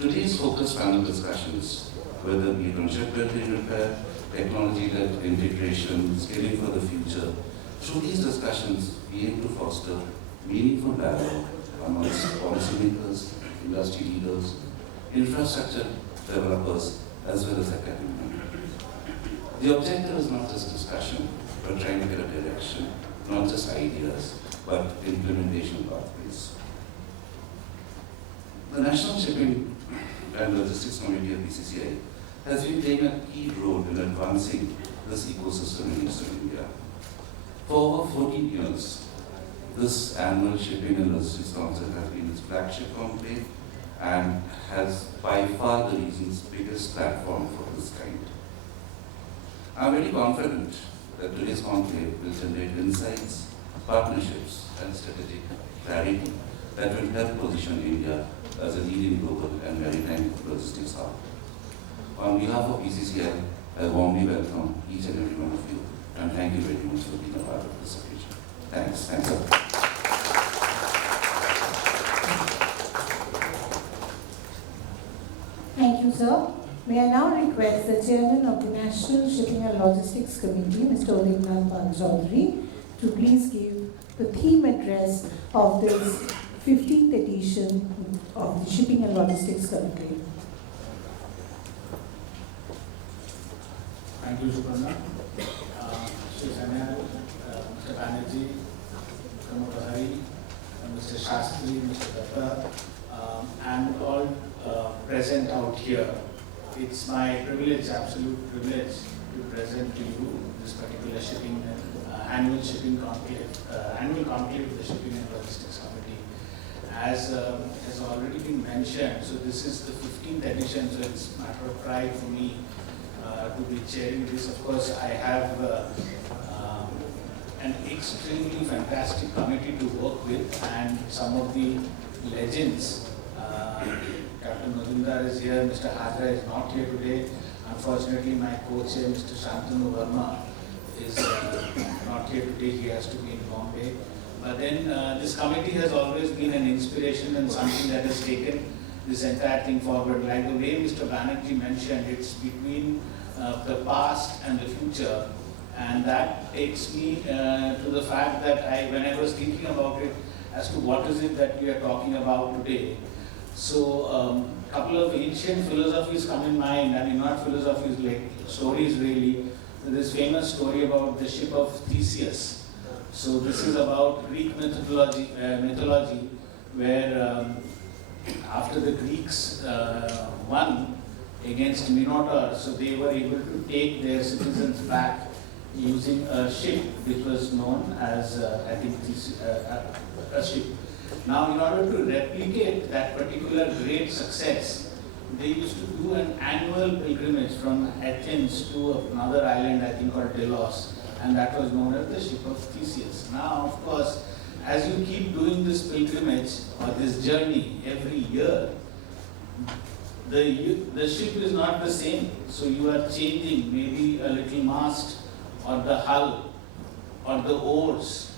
Today's focus panel discussions, whether be it on shipbuilding repair, technology-led integration, scaling for the future, through these discussions, we aim to foster meaningful dialogue amongst policymakers, industry leaders, infrastructure developers, as well as academia. The objective is not just discussion, but trying to get a direction, not just ideas, but implementation pathways. The National Shipping and Logistics Committee of BCC&I has been playing a key role in advancing this ecosystem in Eastern India. For over 14 years, this annual Shipping and Logistics Council has been its flagship conclave and has by far the region's biggest platform for this kind. I'm very confident that today's conclave will generate insights, partnerships, and strategic clarity that will help position India as a leading global and maritime logistics hub. On behalf of BCC&I warmly welcome each and every one of you, and thank you very much for being a part of this occasion. Thanks, sir. Thank you, sir. May I now request the Chairman of the National Shipping and Logistics Committee, Mr. Udinnath Chaudhary, to please give the theme address of this 15th edition of the Shipping and Logistics Committee. Thank you, Suparna. Mr. Sanyal, Mr. Banerjee, Mr. Hari, Mr. Shastri, Mr. Datta, and all present out here. It's my privilege, absolute privilege, to present to you this particular shipping annual shipping conclave, annual conclave of the Shipping and Logistics Committee. As has already been mentioned, so this is the 15th edition, so it's a matter of pride for me to be chairing this. Of course, I have an extremely fantastic committee to work with, and some of the legends. Captain Majumdar is here, Mr. Hadra is not here today. Unfortunately, my co-chair, Mr. Shantanu Verma, is not here today. He has to be in Bombay. But then this committee has always been an inspiration and something that has taken this entire thing forward. Like the way Mr. Banerjee mentioned, it's between the past and the future. And that takes me to the fact that when I was thinking about it as to what is it that we are talking about today. So a couple of ancient philosophies come in mind. I mean, not philosophies, like stories really. This famous story about the ship of Theseus. So this is about Greek mythology where after the Greeks won against Minotaur, so they were able to take their citizens back using a ship which was known as, I think, a ship. Now, in order to replicate that particular great success, they used to do an annual pilgrimage from Athens to another island, I think, called Delos, and that was known as the ship of Theseus. Now, of course, as you keep doing this pilgrimage or this journey every year, the ship is not the same. So you are changing maybe a little mast or the hull or the oars.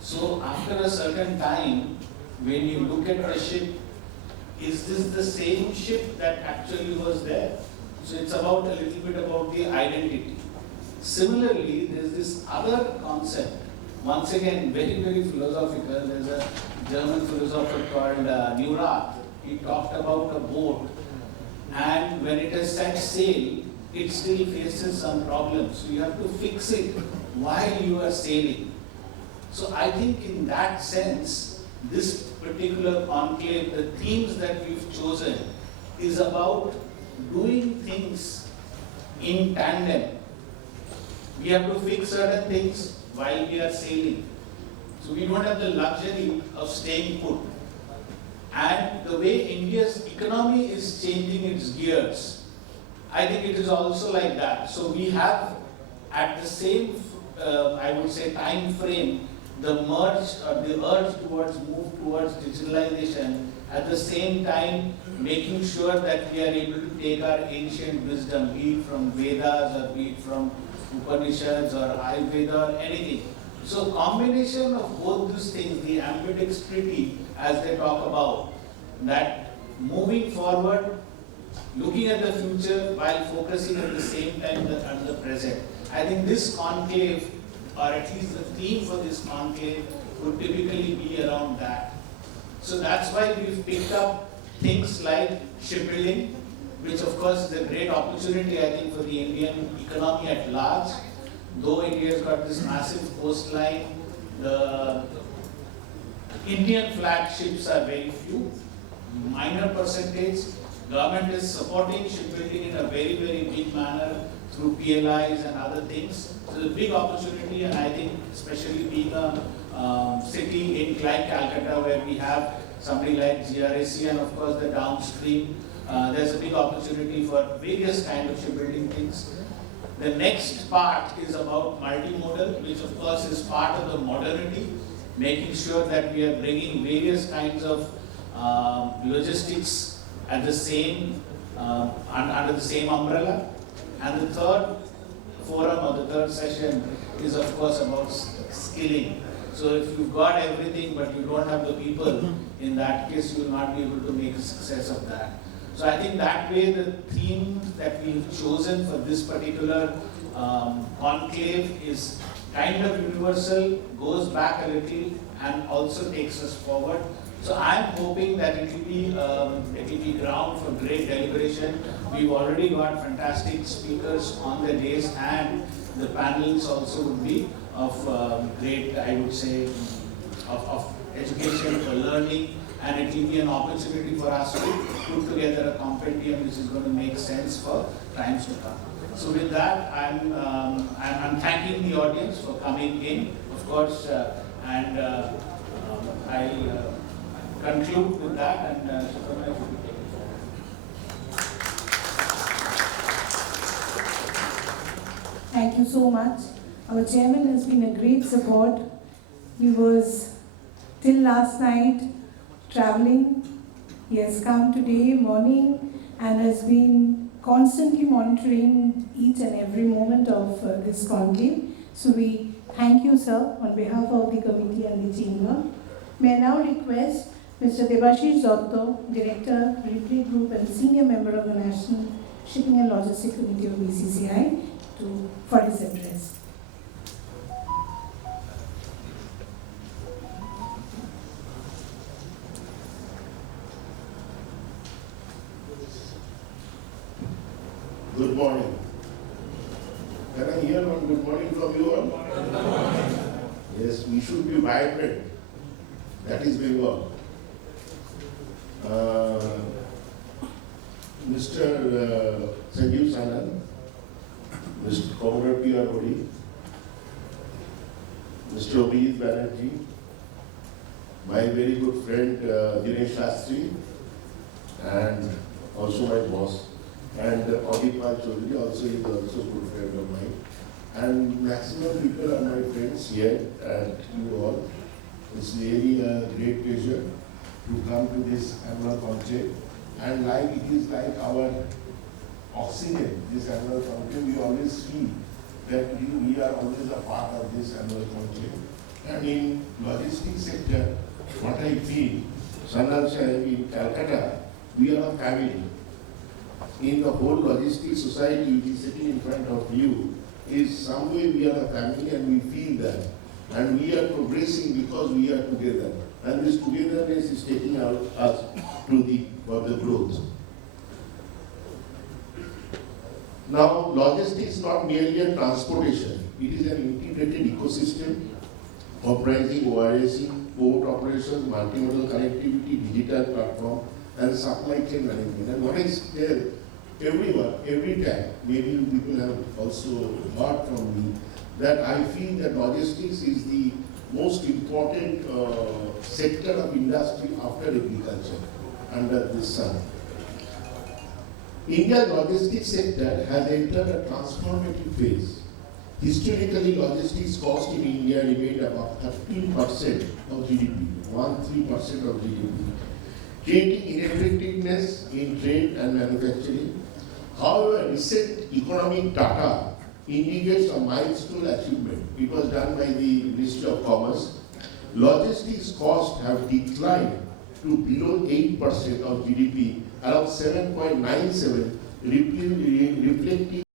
So after a certain time, when you look at the ship, is this the same ship that actually was there? So it's about a little bit about the identity. Similarly, there's this other concept, once again very, very philosophical. There's a German philosopher called Neurath. He talked about a boat, and when it has set sail, it still faces some problems. So you have to fix it while you are sailing. So I think in that sense, this particular conclave, the themes that we've chosen is about doing things in tandem. We have to fix certain things while we are sailing. So we don't have the luxury of staying put. And the way India's economy is changing its gears, I think it is also like that. So we have at the same, I would say, time frame, the merge or the urge towards move towards digitalization, at the same time making sure that we are able to take our ancient wisdom, be it from Vedas or be it from Upanishads or Ayurveda or anything. So combination of both these things, the ambidextrity as they talk about, that moving forward, looking at the future while focusing at the same time on the present. I think this conclave, or at least the theme for this conclave, would typically be around that. So that's why we've picked up things like shipbuilding, which of course is a great opportunity, I think, for the Indian economy at large. Though India's got this massive coastline, the Indian flag ships are very few, minor percentage. Government is supporting shipbuilding in a very, very big manner through PLIs and other things. So it's a big opportunity, and I think especially being a city in like Calcutta, where we have somebody like GRAC and of course the downstream, there's a big opportunity for various kind of shipbuilding things. The next part is about multimodal, which of course is part of the modernity, making sure that we are bringing various kinds of logistics at the same, under the same umbrella. And the third forum or the third session is of course about skilling. So if you've got everything but you don't have the people, in that case you will not be able to make a success of that. So I think that way the theme that we've chosen for this particular conclave is kind of universal, goes back a little and also takes us forward. So I'm hoping that it will be ground for great deliberation. We've already got fantastic speakers on the days, and the panels also would be of great, I would say, of education for learning, and it will be an opportunity for us to put together a compendium which is going to make sense for times to come. So with that, I'm thanking the audience for coming in, of course, and I'll conclude with that, and Shukran, if you could take it forward. Thank you so much. Our chairman has been a great support. He was till last night traveling. He has come today morning and has been constantly monitoring each and every moment of this conclave. So we thank you, sir, on behalf of the committee and the chamber. May I now request Mr. Debashish Dotto, Director, Ripley Group and Senior Member of the National Shipping and Logistics Committee of BCC&I, for his address. Good morning. Can I hear one good morning from you all? Good morning. Yes, we should be vibrant. That is Bengal. Mr. Sanjeev Sanan, Mr. Comrade P.R. Hori, Mr. Abhijit Banerjee, my very good friend Dinesh Shastri, and also my boss, and Adip Pal Chaudhary also is also a good friend of mine. And maximum people are my friends here, and you all. It's really a great pleasure to come to this annual conclave. And like it is like our oxygen, this annual conclave, we always feel that we are always a part of this annual conclave. And in logistics sector, what I feel, Sanal Sahib in Calcutta, we are a family. In the whole logistics society which is sitting in front of you, is some way we are a family and we feel that. And we are progressing because we are together. And this togetherness is taking us to for the growth. Now, logistics is not merely a transportation. It is an integrated ecosystem comprising warehousing, port operations, multimodal connectivity, digital platform, and supply chain management. And what I tell everyone, every time, maybe you people have also heard from me, that I feel that logistics is the most important sector of industry after agriculture under this sun. India's logistics sector has entered a transformative phase. Historically, logistics cost in India remained about 13% of GDP, 13% of GDP, creating ineffectiveness in trade and manufacturing. However, recent economic data indicates a milestone achievement. It was done by the Ministry of Commerce. Logistics costs have declined to below 8% of GDP, around 7.97, reflecting